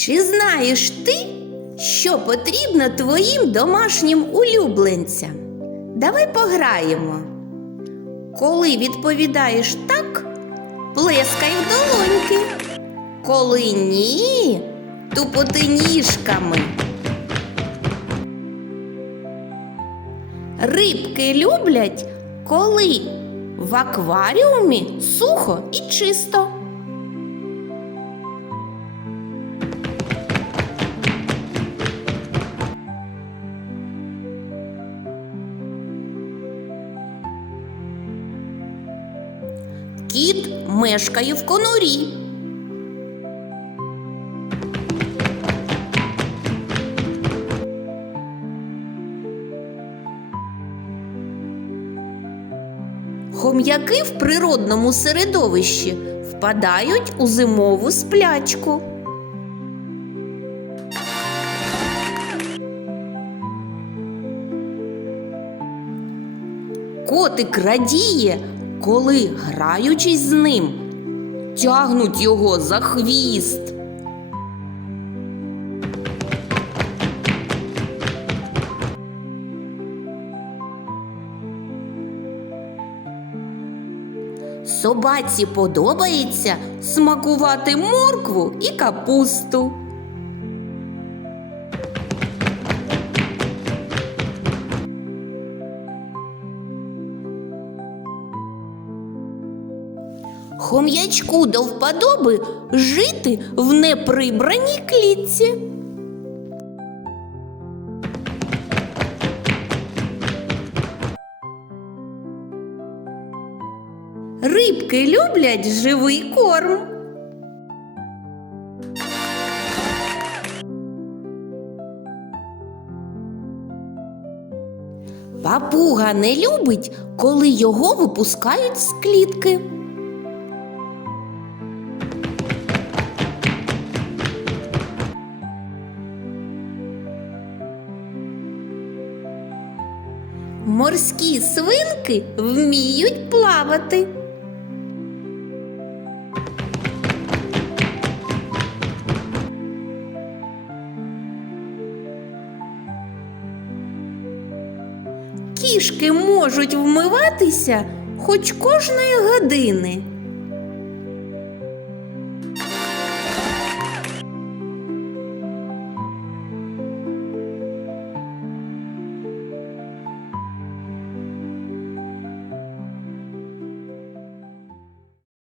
Чи знаєш ти, що потрібно твоїм домашнім улюбленцям? Давай пограємо. Коли відповідаєш так, плескай в долоньки. Коли ні, тупоти ніжками. Рибки люблять, коли в акваріумі сухо і чисто. Кіт мешкає в конурі. Хом'яки в природному середовищі впадають у зимову сплячку. Котик радіє, коли, граючись з ним, тягнуть його за хвіст. Собаці подобається смакувати моркву і капусту. Хом'ячку до вподоби жити в неприбраній клітці. Рибки люблять живий корм. Папуга не любить, коли його випускають з клітки. Морські свинки вміють плавати. Кішки можуть вмиватися хоч кожної години.